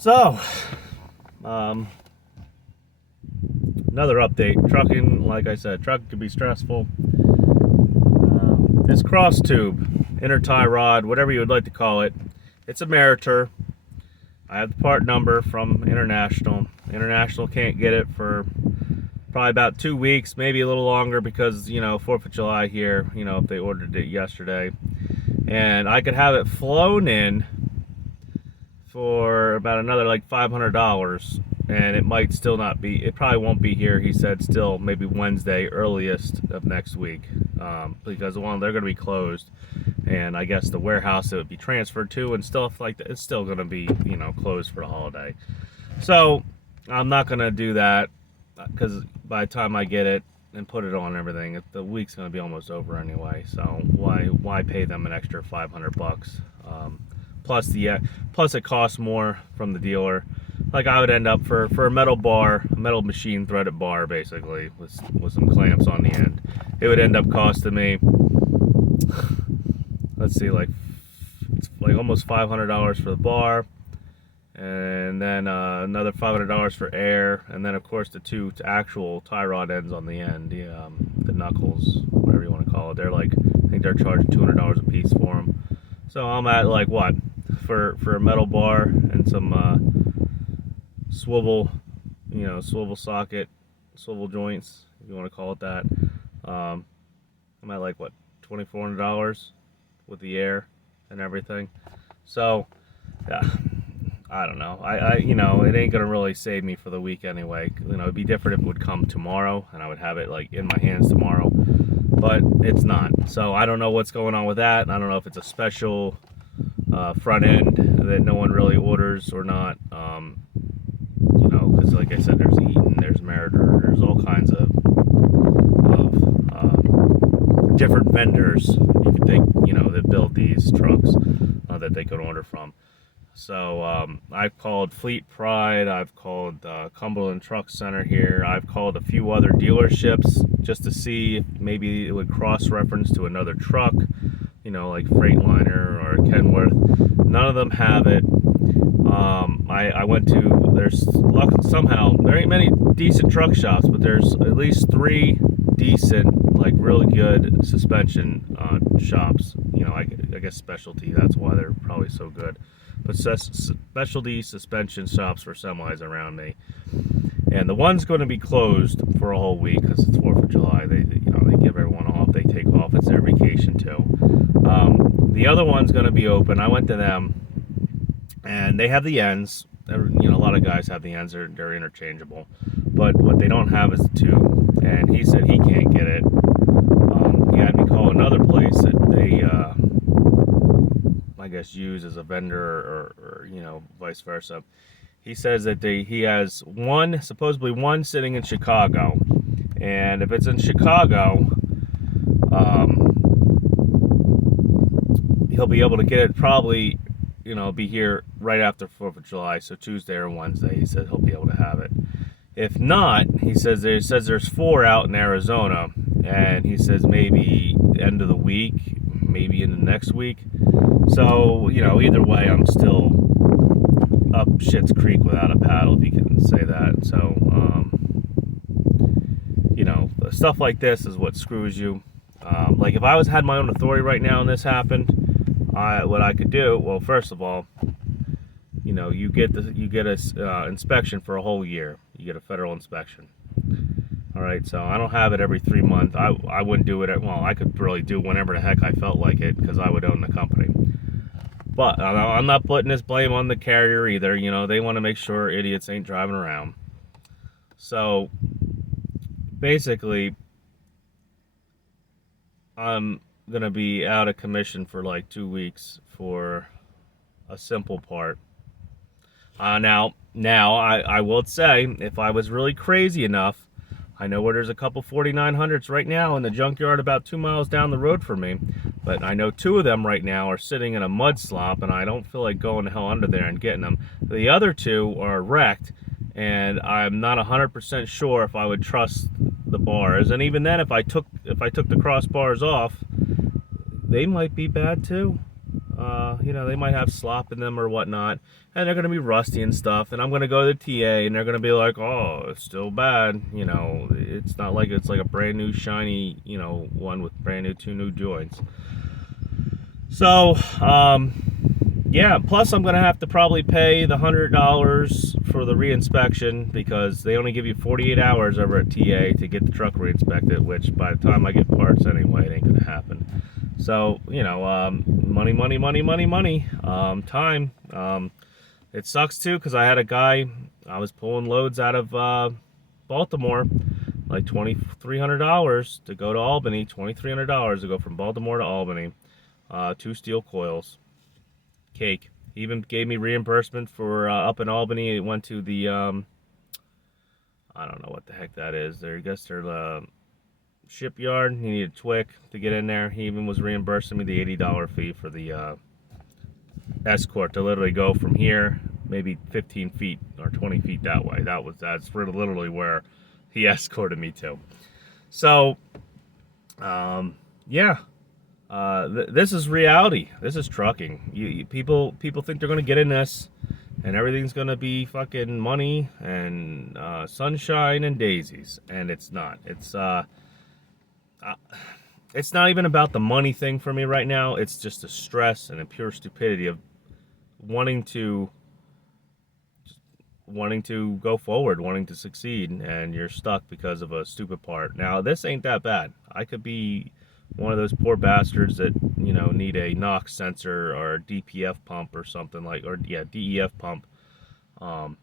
So, um, another update. Trucking, like I said, trucking can be stressful. This cross tube, inner tie rod, whatever you would like to call it, it's a Meritor. I have the part number from International. International can't get it for probably about 2 weeks, maybe a little longer because, 4th of July here, if they ordered it yesterday. And I could have it flown in for about another like $500, and it might still not be, it probably won't be here, he said, still maybe Wednesday earliest of next week, because one, they're going to be closed, and I guess the warehouse it would be transferred to and stuff like that, it's still going to be closed for the holiday. So I'm not going to do that, because by the time I get it and put it on and everything, the week's going to be almost over anyway, so why pay them an extra $500? Plus it costs more from the dealer. Like I would end up for a metal bar, a metal machine threaded bar, basically with some clamps on the end. It would end up costing me, let's see, it's like almost $500 for the bar, and then another $500 for air, and then of course the two actual tie rod ends on the end, the knuckles, whatever you want to call it. They're like, I think they're charging $200 a piece for them. So I'm at like what? For a metal bar and some swivel, swivel socket, swivel joints, if you want to call it that. I'm at like what, $2,400 with the air and everything. So yeah, I don't know. It ain't gonna really save me for the week anyway. It'd be different if it would come tomorrow and I would have it like in my hands tomorrow, but it's not. So I don't know what's going on with that. I don't know if it's a special front end that no one really orders or not. Because like I said, there's Eaton, there's Meritor, there's all kinds of different vendors you could think, that build these trucks that they could order from. So I've called Fleet Pride, I've called Cumberland Truck Center here, I've called a few other dealerships just to see if maybe it would cross-reference to another truck, like Freightliner or Kenworth. None of them have it. I went to, somehow, there ain't many decent truck shops, but there's at least 3 decent, like really good suspension shops. I guess specialty, that's why they're probably so good. But specialty suspension shops for semis around me. And the one's going to be closed for a whole week because it's 4th of July. They give everyone off. They take off. It's their vacation too. The other one's going to be open. I went to them, and they have the ends. A lot of guys have the ends. They're interchangeable. But what they don't have is the tube. And he said he can't get it. He had me call another place that they, I guess, use as a vendor or vice versa. He says that he has supposedly one sitting in Chicago, and if it's in Chicago, he'll be able to get it probably, be here right after 4th of July, so Tuesday or Wednesday. He says he'll be able to have it. If not, he says there's 4 out in Arizona, and he says maybe end of the week, maybe in the next week. So, either way, I'm still up shit's creek without a paddle, if you can say that. So, stuff like this is what screws you. Like if I had my own authority right now and this happened, what I could do, well, first of all, you get a inspection for a whole year. You get a federal inspection. All right, so I don't have it every 3 months. I wouldn't do it I could really do whenever the heck I felt like it because I would own the company. But I'm not putting this blame on the carrier either. They want to make sure idiots ain't driving around. So basically, I'm going to be out of commission for like 2 weeks for a simple part. Now I will say, if I was really crazy enough, I know where there's a couple 4900s right now in the junkyard about 2 miles down the road from me. But I know 2 of them right now are sitting in a mud slop, and I don't feel like going the hell under there and getting them. The other 2 are wrecked, and I'm not 100% sure if I would trust the bars. And even then, if I took the crossbars off, they might be bad too. they might have slop in them or whatnot, and they're going to be rusty and stuff. And I'm going to go to the TA, and they're going to be like, "Oh, it's still bad." It's not like it's like a brand new shiny, one with brand new 2 new joints. So, yeah. Plus, I'm going to have to probably pay the $100 for the reinspection because they only give you 48 hours over at TA to get the truck reinspected. Which, by the time I get parts anyway, it ain't going to happen. So, money, money, money, money, money, time. It sucks too because I had a guy, I was pulling loads out of Baltimore, like $2,300 to go to Albany, $2,300 to go from Baltimore to Albany, 2 steel coils, cake. He even gave me reimbursement for up in Albany. It went to the, I don't know what the heck that is. I guess they're shipyard. He needed TWIC to get in there. He even was reimbursing me the $80 fee for the escort to literally go from here maybe 15 feet or 20 feet that way. That's literally where he escorted me to. So yeah, this is reality. This is trucking. People think they're gonna get in this and everything's gonna be fucking money and sunshine and daisies, and it's not. It's not even about the money thing for me right now. It's just the stress and the pure stupidity of wanting to go forward, wanting to succeed, and you're stuck because of a stupid part. Now, this ain't that bad. I could be one of those poor bastards that, need a NOx sensor or a DPF pump or something DEF pump, and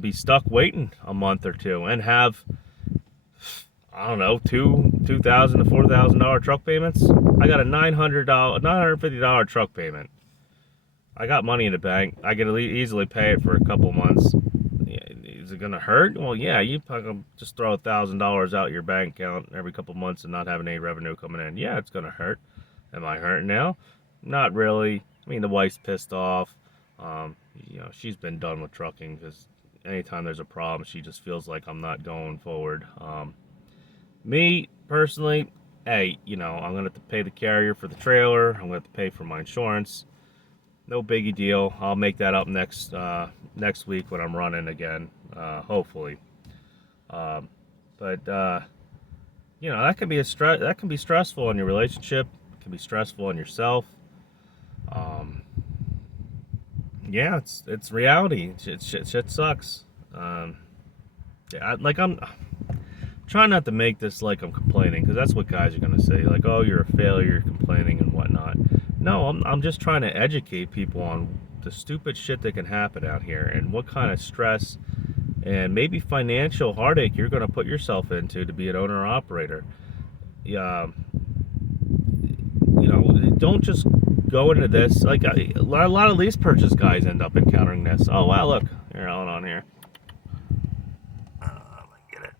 be stuck waiting a month or two and have, I don't know, $2,000 to $4,000 truck payments. I got a $950 truck payment. I got money in the bank. I could easily pay it for a couple months. Is it gonna hurt? Well, yeah. You just throw $1,000 out your bank account every couple months and not having any revenue coming in. Yeah, it's gonna hurt. Am I hurting now? Not really. I mean, the wife's pissed off. She's been done with trucking because anytime there's a problem, she just feels like I'm not going forward. Me, personally, hey, I'm going to have to pay the carrier for the trailer. I'm going to have to pay for my insurance. No biggie deal. I'll make that up next week when I'm running again, hopefully. But that can be that can be stressful in your relationship. It can be stressful on yourself. Yeah, it's reality. Shit sucks. I'm trying not to make this like I'm complaining, because that's what guys are gonna say, like, "Oh, you're a failure, you're complaining and whatnot." No, I'm just trying to educate people on the stupid shit that can happen out here and what kind of stress and maybe financial heartache you're gonna put yourself into to be an owner operator. Don't just go into this like a lot of lease purchase guys end up encountering this. Oh wow, look, here, hold on here. Get it.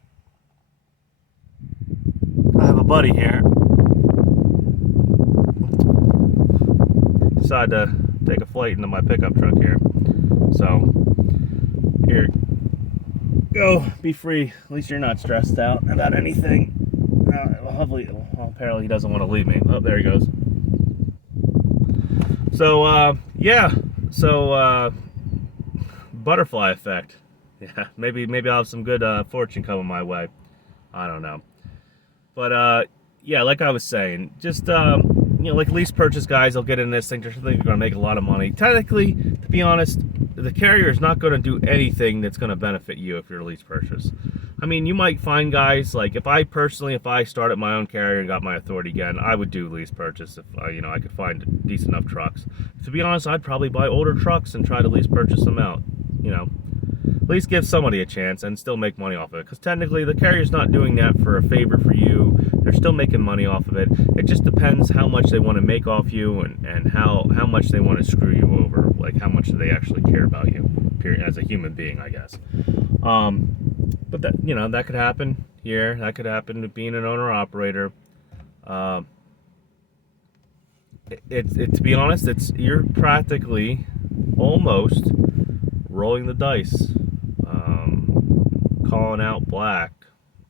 I have a buddy here. Decided to take a flight into my pickup truck here. So, here, go, be free. At least you're not stressed out about anything. Apparently he doesn't want to leave me. Oh, there he goes. So, yeah. So, butterfly effect. Yeah, maybe I'll have some good fortune coming my way. I don't know. But, yeah, like I was saying, just, like lease purchase guys, they'll get in this thing, they're going to make a lot of money. Technically, to be honest, the carrier is not going to do anything that's going to benefit you if you're a lease purchase. I mean, you might find guys, like if I started my own carrier and got my authority again, I would do lease purchase if, I could find decent enough trucks. To be honest, I'd probably buy older trucks and try to lease purchase them out, At least give somebody a chance and still make money off of it. Because technically, the carrier's not doing that for a favor for you. They're still making money off of it. It just depends how much they want to make off you and how much they want to screw you over. Like, how much do they actually care about you, period, as a human being, I guess. But that, that could happen here. That could happen to being an owner-operator. To be honest, you're practically almost rolling the dice. Calling out black,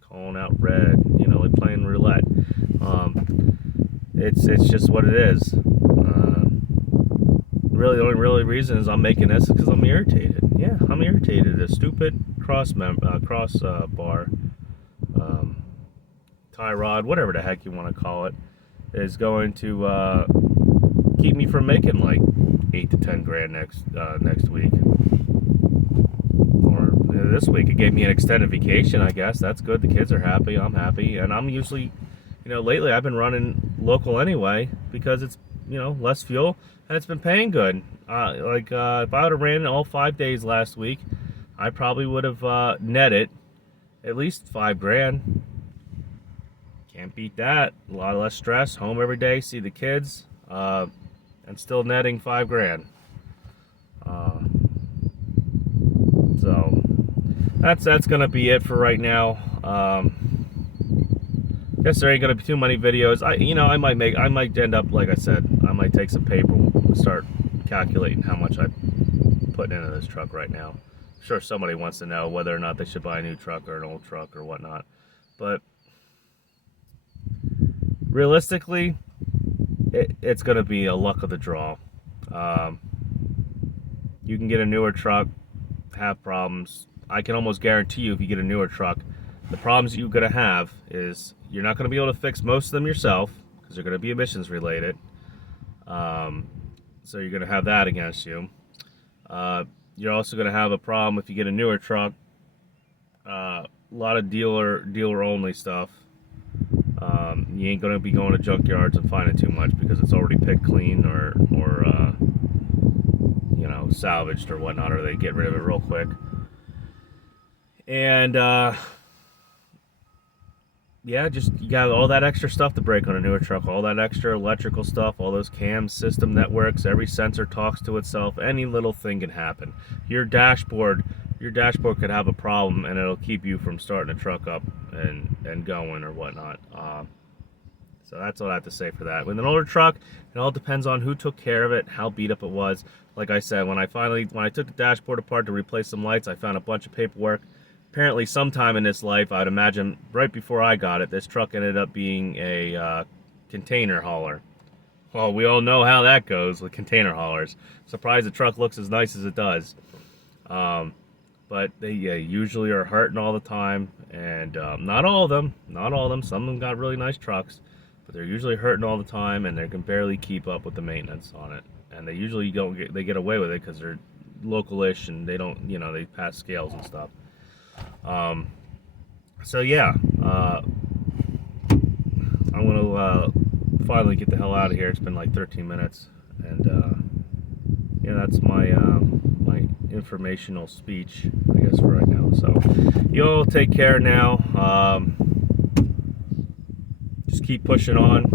calling out red, like playing roulette. It's just what it is. really the only really reason is I'm making this because I'm irritated. Yeah, I'm irritated. A stupid cross bar, tie rod, whatever the heck you want to call it, is going to keep me from making like 8 to 10 grand next week. Or this week it gave me an extended vacation. I guess that's good. The kids are happy. I'm happy, and I'm usually, lately I've been running local anyway because it's less fuel and it's been paying good. If I would have ran all 5 days last week, I probably would have netted at least 5 grand. Can't beat that. A lot less stress. Home every day, see the kids, and still netting 5 grand. So that's gonna be it for right now. Guess there ain't gonna be too many videos. I might end up, like I said, I might take some paper and start calculating how much I'm putting into this truck right now. I'm sure somebody wants to know whether or not they should buy a new truck or an old truck or whatnot. But realistically, it's gonna be a luck of the draw. You can get a newer truck, have problems. I can almost guarantee you if you get a newer truck, the problems you're going to have is you're not going to be able to fix most of them yourself because they're going to be emissions related. So you're going to have that against you. You're also going to have a problem if you get a newer truck. A lot of dealer only stuff. You ain't going to be going to junkyards and finding too much because it's already picked clean or salvaged or whatnot, or they get rid of it real quick. And just you got all that extra stuff to break on a newer truck, all that extra electrical stuff, all those cam system networks, every sensor talks to itself. Any little thing can happen. Your dashboard could have a problem and it'll keep you from starting the truck up and going or whatnot. So that's all I have to say for that. With an older truck, it all depends on who took care of it, how beat up it was. Like I said, when I took the dashboard apart to replace some lights, I found a bunch of paperwork. Apparently sometime in this life, I'd imagine right before I got it, this truck ended up being a container hauler. Well, we all know how that goes with container haulers. Surprised the truck looks as nice as it does. But they usually are hurting all the time, and not all of them. Some of them got really nice trucks, but they're usually hurting all the time, and they can barely keep up with the maintenance on it. And they usually they get away with it because they're local-ish and they don't, they pass scales and stuff. So yeah, I'm gonna finally get the hell out of here. It's been like 13 minutes, and that's my my informational speech, I guess, for right now. So you all take care now. Just keep pushing on.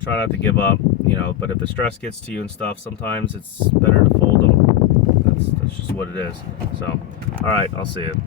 Try not to give up, but if the stress gets to you and stuff, sometimes it's better to fold them. That's just what it is. So, all right, I'll see you.